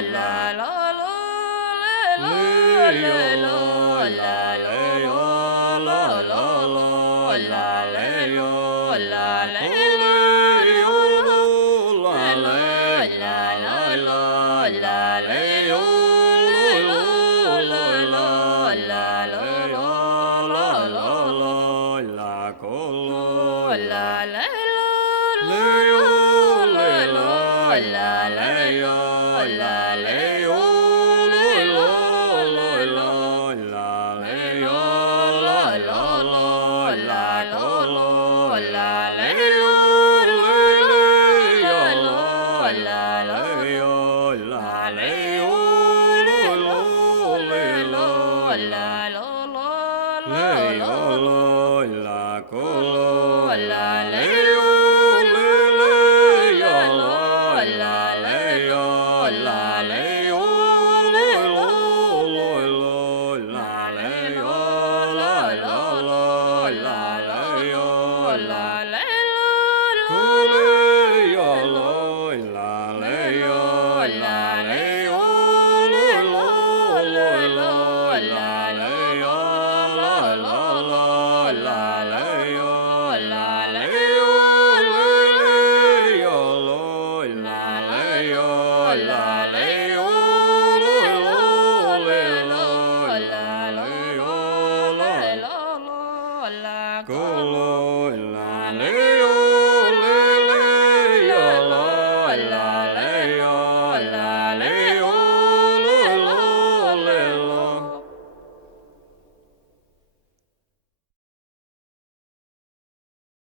la la la la le le yo lo la la le lo yo la lo la lo la la la le le lo yo la la le ko lo le yo lo la lo le la la la la lo la la la le le yo lo la lo la la la lo le yo la lo la lo la la ko lo la la le le yo le la la la le le yo la la le le yo le la la lo la la le le yo la lo la la la la ko la la le le yo le le yo la la le yo la la le le yo la la le la la la le yo lo la ko lo la la le le yo le yo lo la le yo la le yo lo la le yo la la la le yo la ko le yo lo la le yo la le yo la le yo la la la le yo la le yo le yo lo la le yo la